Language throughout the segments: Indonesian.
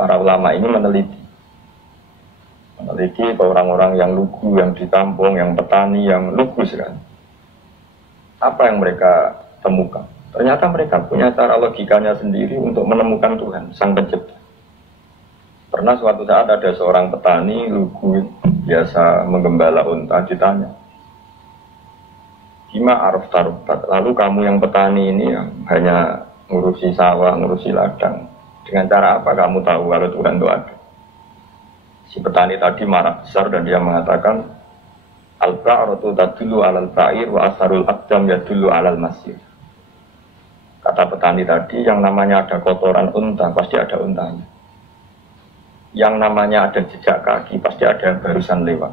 para ulama ini meneliti ke orang-orang yang lugu, yang di kampung, yang petani, yang lugu sekali. Apa yang mereka temukan? Ternyata mereka punya cara logikanya sendiri untuk menemukan Tuhan, Sang Pencipta. Pernah suatu saat ada seorang petani lugu, biasa menggembala unta, ditanya, Gima araf tarubat, lalu kamu yang petani ini yang hanya ngurusi sawah, ngurusi ladang, dengan cara apa kamu tahu kalau Tuhan itu ada? Si petani tadi marah besar dan dia mengatakan, Al-ba'ratu tadullu alal ba'ir wa asarul aqdam yadullu alal masir. Kata petani tadi, yang namanya ada kotoran unta, pasti ada untanya. Yang namanya ada jejak kaki, pasti ada yang barusan lewat.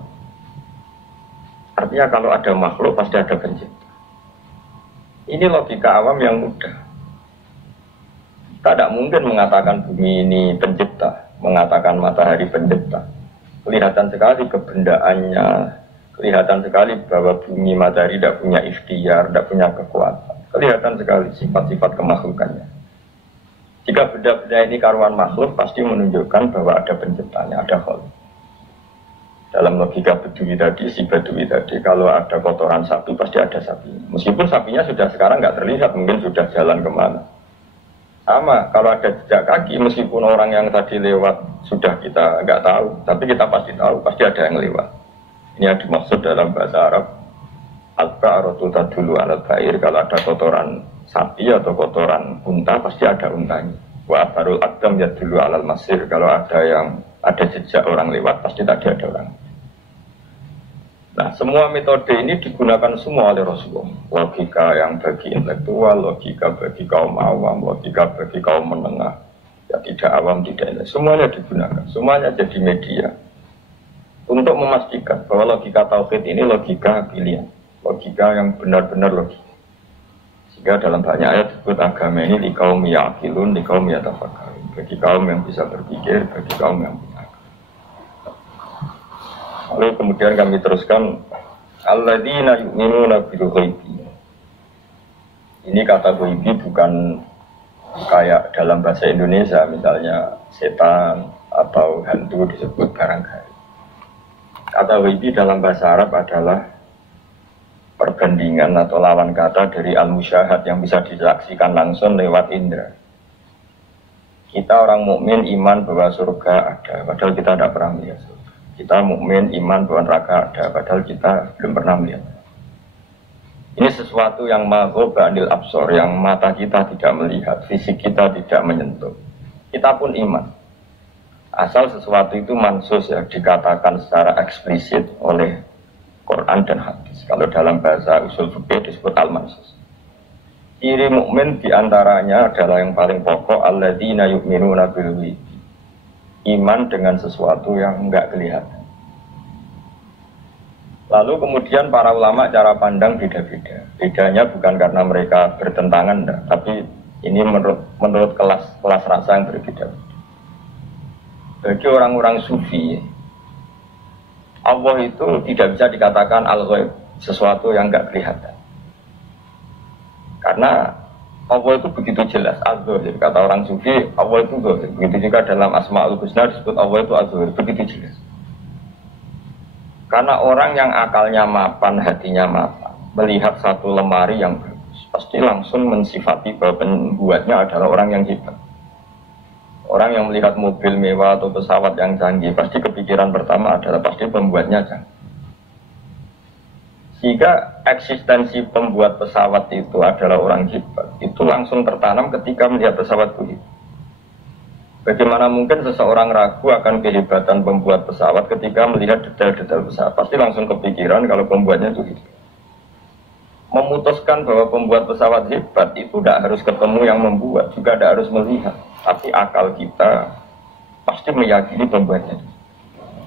Artinya kalau ada makhluk, pasti ada pencipta. Ini logika awam yang mudah. Tidak mungkin mengatakan bumi ini pencipta, mengatakan matahari pencipta. Kelihatan sekali kebendaannya, kelihatan sekali bahwa bumi matahari tidak punya ikhtiar, tidak punya kekuatan. Kelihatan sekali sifat-sifat kemakhlukannya. Jika benda-benda ini karuan makhluk, pasti menunjukkan bahwa ada penciptanya, ada khalik. Dalam logika Bedui tadi, si Bedui tadi, kalau ada kotoran sapi, pasti ada sapinya. Meskipun sapinya sudah sekarang nggak terlihat, mungkin sudah jalan kemana. Sama, kalau ada jejak kaki, meskipun orang yang tadi lewat sudah kita nggak tahu, tapi kita pasti tahu, pasti ada yang lewat. Ini yang dimaksud dalam bahasa Arab, al-ba'ratu tadullu alal ba'ir, kalau ada kotoran sapi atau kotoran unta, pasti ada untanya. Wa asarul aqdam yadullu alal masir, kalau ada jejak orang lewat, pasti tadi ada orang. Nah, semua metode ini digunakan semua oleh Rasulullah. Logika yang bagi intelektual, logika bagi kaum awam, logika bagi kaum menengah. Ya tidak awam, tidak intelektual. Semuanya digunakan, semuanya jadi media. Untuk memastikan bahwa logika tauhid ini logika pilihan. Logika yang benar-benar logika. Sehingga dalam banyak ayat disebut agama ini di kaum ya'qilun, di kaum yatafakkarun. Bagi kaum yang bisa berpikir, bagi kaum yang punya. Lalu kemudian kami teruskan alladzina yu'minuna bil ghaibi. Ini kata ghaibi bukan kayak dalam bahasa Indonesia misalnya setan atau hantu disebut barang gaib. Kata ghaibi dalam bahasa Arab adalah perbandingan atau lawan kata dari al-musyahad yang bisa disaksikan langsung lewat indera. Kita orang mukmin iman bahwa surga ada, padahal kita tidak pernah melihat surga. Kita mukmin iman bahwa neraka ada, padahal kita belum pernah melihat. Ini sesuatu yang maghoba anil absor, yang mata kita tidak melihat, fisik kita tidak menyentuh. Kita pun iman. Asal sesuatu itu mansus ya, dikatakan secara eksplisit oleh Quran dan hadis. Kalau dalam bahasa usul fikih disebut al-mansus. Ciri mukmin diantaranya adalah yang paling pokok, alladzina yu'minuna bil ghaibi. Iman dengan sesuatu yang enggak kelihatan. Lalu kemudian para ulama cara pandang beda-beda. Bedanya bukan karena mereka bertentangan, enggak, tapi ini menurut kelas rasa yang berbeda. Bagi orang-orang sufi, Allah itu tidak bisa dikatakan al-ghaib, sesuatu yang enggak kelihatan. Karena Allah itu begitu jelas, az-zahir. Kata orang sufi, Allah itu zahir. Begitu juga dalam Asma'ul Husna disebut Allah itu az-zahir. Begitu jelas. Karena orang yang akalnya mapan, hatinya mapan, melihat satu lemari yang bagus, pasti langsung mensifati bahwa pembuatnya adalah orang yang hebat. Orang yang melihat mobil mewah atau pesawat yang canggih, pasti kepikiran pertama adalah pasti pembuatnya canggih. Sehingga eksistensi pembuat pesawat itu adalah orang hebat, itu langsung tertanam ketika melihat pesawat itu. Bagaimana mungkin seseorang ragu akan kehebatan pembuat pesawat ketika melihat detail-detail pesawat? Pasti langsung kepikiran kalau pembuatnya itu hebat. Memutuskan bahwa pembuat pesawat hebat itu tidak harus ketemu yang membuat, juga tidak harus melihat. Tapi akal kita pasti meyakini pembuatnya.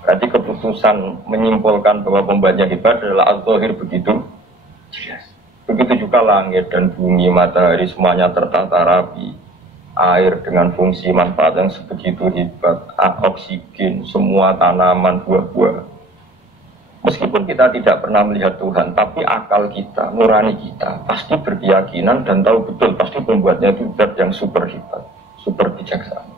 Berarti keputusan menyimpulkan bahwa pembuatnya hebat adalah az-zahir begitu jelas. Begitu juga langit dan bumi, matahari semuanya tertata rapi. Air dengan fungsi manfaat yang sebegitu hebat, oksigen, semua tanaman, buah-buah. Meskipun kita tidak pernah melihat Tuhan, tapi akal kita, nurani kita pasti berkeyakinan dan tahu betul pasti pembuatnya itu zat yang super hebat, super bijaksana.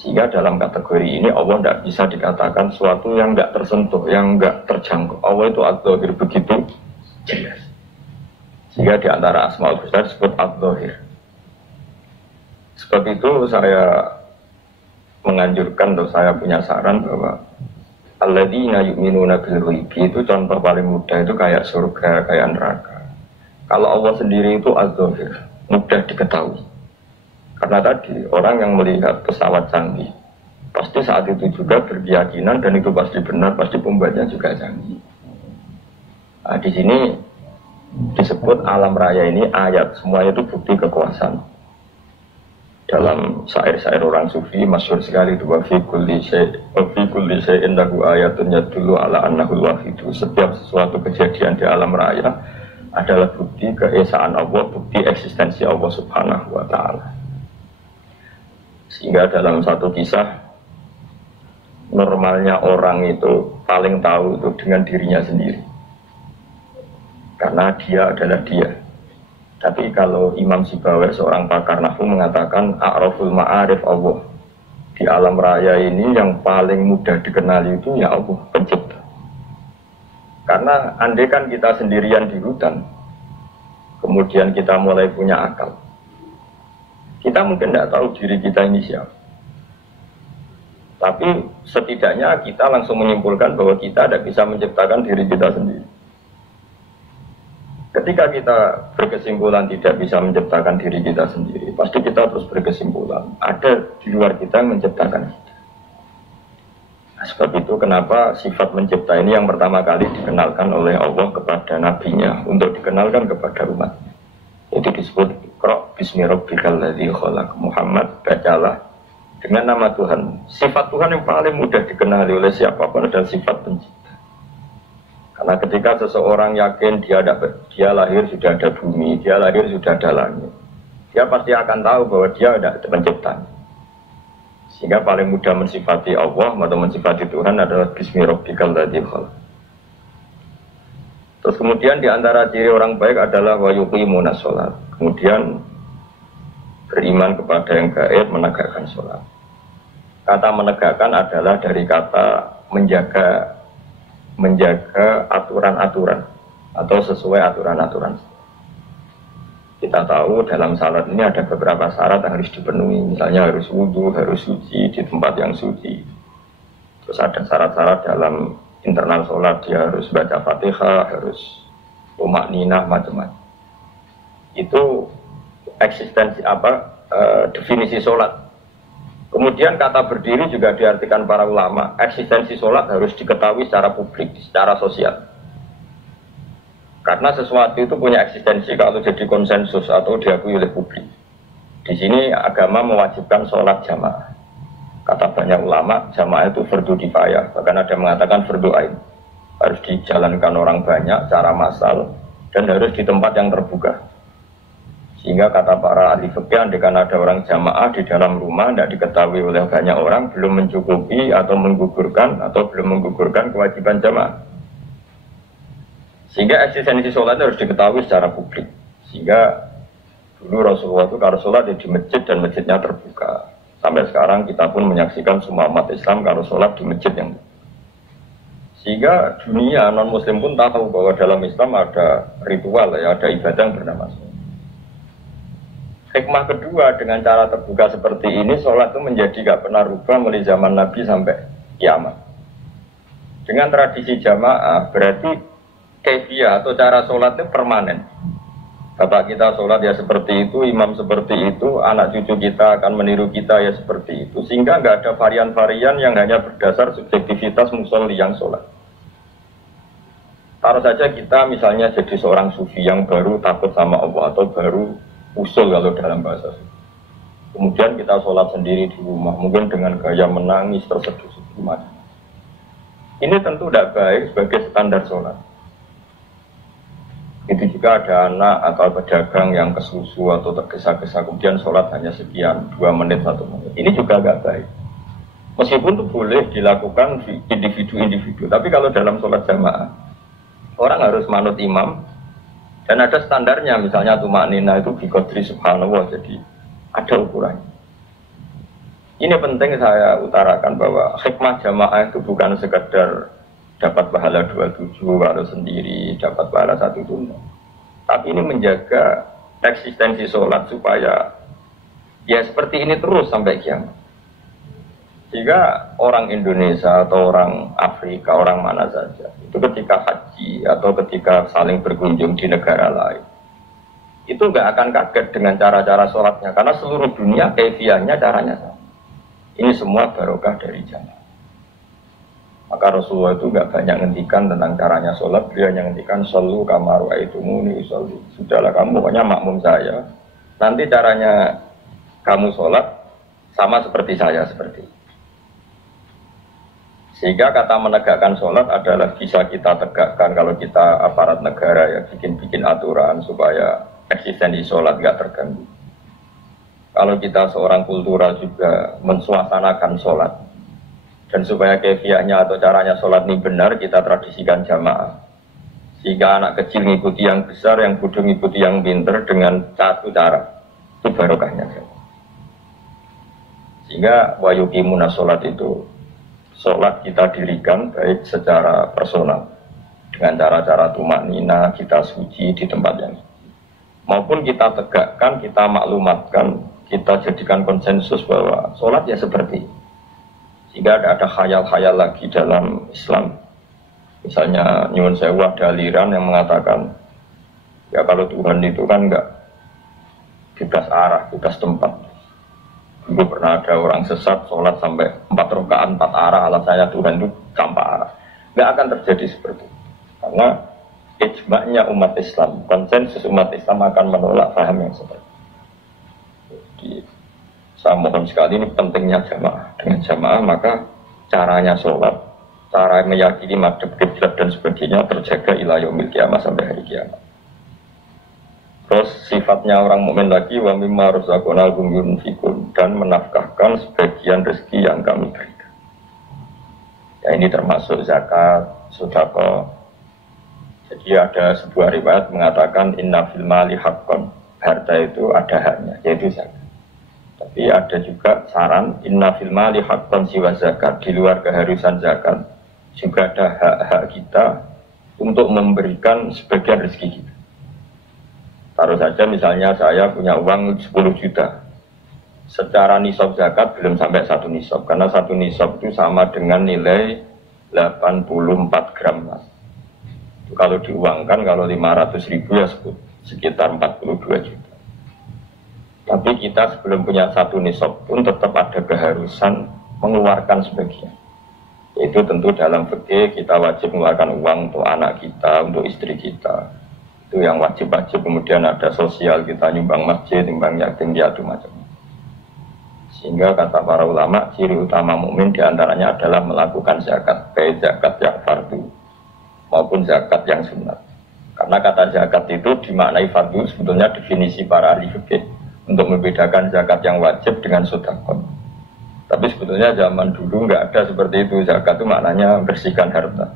Sehingga dalam kategori ini Allah tidak bisa dikatakan sesuatu yang tidak tersentuh, yang tidak terjangkau. Allah itu Adz-Dzahir begitu jelas. Sehingga di antara Asmaul Husna disebut Adz-Dzahir. Sebab itu saya menganjurkan atau saya punya saran bahwa alladzina yu'minuna bil ghaibi itu contoh paling mudah itu kayak surga, kayak neraka. Kalau Allah sendiri itu Az-Zahir, mudah diketahui. Karena tadi orang yang melihat pesawat canggih pasti saat itu juga berkeyakinan dan itu pasti benar, pasti pembuatnya juga canggih. Nah, di sini disebut alam raya ini ayat, semuanya itu bukti kekuasaan. Dalam syair-syair orang sufi masyhur sekali itu wa fi kulli syai'in lahu ayatun yadullu ala annahul wahidu. Setiap sesuatu kejadian di alam raya adalah bukti keesaan Allah, bukti eksistensi Allah Subhanahu wa taala. Sehingga dalam satu kisah normalnya orang itu paling tahu itu dengan dirinya sendiri. Karena dia adalah dia. Tapi kalau Imam Sibawayh seorang pakar nahwu mengatakan a'raful ma'arif Allah. Di alam raya ini yang paling mudah dikenali itu ya Allah, pencipta. Karena andai kan kita sendirian di hutan, kemudian kita mulai punya akal, kita mungkin tidak tahu diri kita ini siapa. Tapi setidaknya kita langsung menyimpulkan bahwa kita tidak bisa menciptakan diri kita sendiri. Ketika kita berkesimpulan tidak bisa menciptakan diri kita sendiri, pasti kita terus berkesimpulan ada di luar kita yang menciptakan kita. Nah, sebab itu kenapa sifat mencipta ini yang pertama kali dikenalkan oleh Allah kepada nabinya untuk dikenalkan kepada umat. Itu disebut Iqra bismi rabbikal ladzi khalaq. Muhammad, bacalah dengan nama Tuhan. Sifat Tuhan yang paling mudah dikenali oleh siapapun adalah sifat pencipta. Karena ketika seseorang yakin dia lahir sudah ada bumi, dia lahir sudah ada langit, dia pasti akan tahu bahwa dia ada pencipta. Sehingga paling mudah mensifati Allah atau mensifati Tuhan adalah bismi rabbikal ladzi khalaq. Terus kemudian di antara ciri orang baik adalah wa yuqimunas shalah. Kemudian beriman kepada yang gaib, menegakkan sholat. Kata menegakkan adalah dari kata menjaga aturan-aturan atau sesuai aturan-aturan. Kita tahu dalam salat ini ada beberapa syarat yang harus dipenuhi. Misalnya harus wudhu, harus suci di tempat yang suci. Terus ada syarat-syarat dalam internal sholat, dia harus baca Fatihah, harus tumakninah, macam-macam. Itu eksistensi definisi sholat. Kemudian kata berdiri juga diartikan para ulama, eksistensi sholat harus diketahui secara publik, secara sosial. Karena sesuatu itu punya eksistensi kalau jadi konsensus atau diakui oleh publik. Di sini agama mewajibkan sholat jamaah. Kata banyak ulama, jamaah itu fardu kifayah, bahkan ada yang mengatakan fardu ain. Harus dijalankan orang banyak secara massal dan harus di tempat yang terbuka. Sehingga kata para ahli fikih, andaikan ada orang jamaah di dalam rumah tidak diketahui oleh banyak orang, belum mencukupi atau belum menggugurkan kewajiban jamaah. Sehingga eksistensi sholat harus diketahui secara publik. Sehingga dulu Rasulullah itu kalau sholat di masjid dan masjidnya terbuka. Sampai sekarang kita pun menyaksikan semua umat Islam kalau sholat di masjid yang sehingga dunia non muslim pun tahu bahwa dalam Islam ada ritual, ada ibadah yang bernama sholat. Hikmah kedua dengan cara terbuka seperti ini, sholat itu menjadi gak pernah rubah mulai zaman Nabi sampai kiamat. Dengan tradisi jamaah berarti kaifiyah atau cara sholat itu permanen. Bapak kita sholat ya seperti itu, imam seperti itu, anak cucu kita akan meniru kita ya seperti itu. Sehingga gak ada varian-varian yang hanya berdasar subjektivitas musolli yang sholat. Taruh saja kita misalnya jadi seorang sufi yang baru takut sama Allah atau baru usul kalau dalam bahasa. Kemudian kita sholat sendiri di rumah, mungkin dengan gaya menangis, terseduh-seduh. Ini tentu tidak baik sebagai standar sholat. Itu juga ada anak atau pedagang yang kesusu atau tergesa-gesa, kemudian sholat hanya sekian, 2 menit, 1 menit. Ini juga tidak baik. Meskipun itu boleh dilakukan individu-individu, tapi kalau dalam sholat jamaah, orang harus manut imam. Dan ada standarnya, misalnya tumakninah itu biqadri subhanallah, jadi ada ukurannya. Ini penting saya utarakan bahwa hikmah jamaah itu bukan sekedar dapat pahala 27 kalau sendiri, dapat pahala satu tunda. Tapi ini menjaga eksistensi sholat supaya ya seperti ini terus sampai kiamat. Jika orang Indonesia atau orang Afrika, orang mana saja, itu ketika haji atau ketika saling berkunjung di negara lain, itu nggak akan kaget dengan cara-cara sholatnya, karena seluruh dunia kaifiahnya caranya sama. Ini semua barokah dari jamaah. Maka Rasulullah itu nggak banyak ngendikan tentang caranya sholat, beliau hanya ngendikan shollu kama ra'aitumuni usolli. Sudahlah kamu pokoknya makmum saya. Nanti caranya kamu sholat sama seperti saya seperti itu. Sehingga kata menegakkan sholat adalah bisa kita tegakkan kalau kita aparat negara ya bikin aturan supaya eksistensi sholat nggak terganggu. Kalau kita seorang kultural juga mensuasanakan sholat dan supaya kefiahnya atau caranya sholat ini benar kita tradisikan jamaah. Sehingga anak kecil ngikuti yang besar, yang bodoh ngikuti yang pinter dengan satu cara itu barokahnya. Sehingga wayukimuna sholat itu sholat kita dirikan baik secara personal dengan cara-cara tumanina kita suci di tempat yang maupun kita tegakkan, kita maklumatkan, kita jadikan konsensus bahwa sholat ya seperti ini. Sehingga ada khayal-khayal lagi dalam Islam. Misalnya nyuwun sewu ada aliran yang mengatakan ya kalau Tuhan itu kan enggak bebas arah, bebas tempat. Dulu pernah ada orang sesat sholat sampai 4 rakaat 4 arah, alasannya Tuhan itu tanpa arah. Enggak akan terjadi seperti itu. Karena ijma'nya umat Islam, konsensus umat Islam akan menolak paham yang seperti itu. Jadi, saya mohon sekali ini pentingnya jamaah. Dengan jamaah maka caranya sholat, cara meyakini madhab kiblat dan sebagainya terjaga ila yaumil qiyamah sampai hari kiamat. Terus sifatnya orang mukmin lagi wa mimma razaqnahum yunfiqun dan menafkahkan sebagian rezeki yang kami berikan. Ya ini termasuk zakat, sedekah. Jadi ada sebuah riwayat mengatakan inna fil mali haqqan. Harta itu ada haknya, yaitu zakat. Tapi ada juga saran inna fil mali haqqan siwa zakat, di luar keharusan zakat juga ada hak-hak kita untuk memberikan sebagian rezeki kita. Taruh saja misalnya saya punya uang 10 juta. Secara nisab zakat belum sampai 1 nisab, karena 1 nisab itu sama dengan nilai 84 gram emas. Kalau diuangkan, kalau 500.000 ya sekitar 42 juta. Tapi kita sebelum punya 1 nisab pun tetap ada keharusan mengeluarkan sebagian. Itu tentu dalam fikih kita wajib mengeluarkan uang untuk anak kita, untuk istri kita. Itu yang wajib-wajib. Kemudian ada sosial, kita nyumbang masjid, nyumbang yatim piatu macam. Sehingga kata para ulama, ciri utama mukmin diantaranya adalah melakukan zakat, baik zakat yang fardu maupun zakat yang sunat. Karena kata zakat itu dimaknai fardu sebetulnya definisi para ahli fikih untuk membedakan zakat yang wajib dengan sedekah. Tapi sebetulnya zaman dulu nggak ada seperti itu. Zakat itu maknanya bersihkan harta.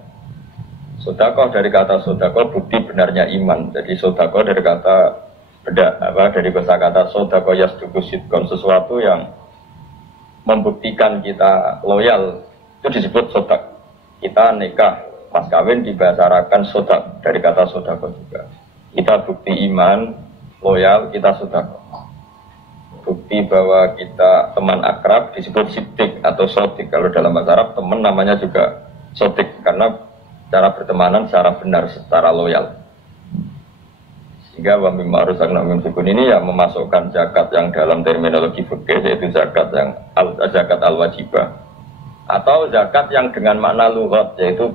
Sedekah dari kata sedekah bukti benarnya iman. Jadi sedekah dari kata dari kosakata sedekah yasduqu sidqan, sesuatu yang membuktikan kita loyal itu disebut sedekah. Kita nikah pas kawin dibahasarakan sedekah dari kata sedekah juga. Kita bukti iman, loyal, kita sedekah. Bukti bahwa kita teman akrab disebut siddiq atau sodik. Kalau dalam bahasa Arab teman namanya juga sodik karena cara bertemanan secara benar, secara loyal. Sehingga wa mimma razaqnahum yunfiqun ini yang memasukkan zakat yang dalam terminologi fikih yaitu zakat yang zakat al-wajibah atau zakat yang dengan makna lughat yaitu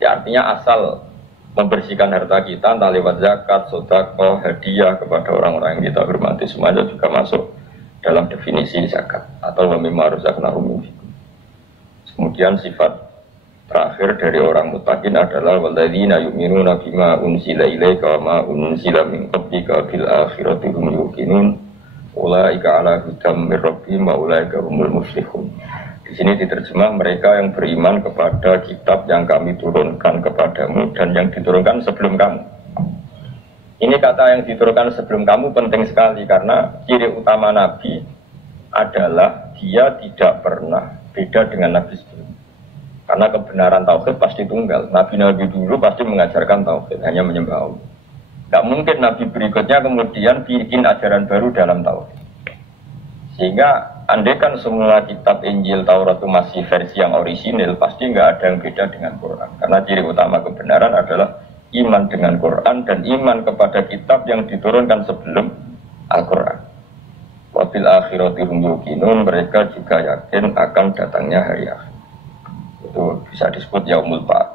ya artinya asal membersihkan harta kita entah lewat zakat, sedekah, hadiah kepada orang-orang yang kita hormati, semuanya juga masuk dalam definisi zakat atau wa mimma razaqnahum yunfiqun. Kemudian sifat terakhir dari orang muttaqin adalah walladzina yu'minuna bima unzila ilaika wa ma unzila min qablika bil akhirati hum yuqinun ulaika ala hudam mir rabbihim wa ulaika humul muflihun. Di sini diterjemah mereka yang beriman kepada kitab yang kami turunkan kepadamu dan yang diturunkan sebelum kamu. Ini kata yang diturunkan sebelum kamu penting sekali karena ciri utama Nabi adalah dia tidak pernah beda dengan Nabi sebelumnya. Karena kebenaran tauhid pasti tunggal. Nabi-nabi dulu pasti mengajarkan tauhid, hanya menyembah Allah. Tidak mungkin Nabi berikutnya kemudian bikin ajaran baru dalam tauhid. Sehingga andaikan semua kitab Injil Taurat itu masih versi yang orisinil, pasti nggak ada yang beda dengan Quran. Karena ciri utama kebenaran adalah iman dengan Quran dan iman kepada kitab yang diturunkan sebelum Al-Quran. Wabil akhirati hum yuqinun, mereka juga yakin akan datangnya hari akhir. Itu bisa disebut yaumul ba'ats.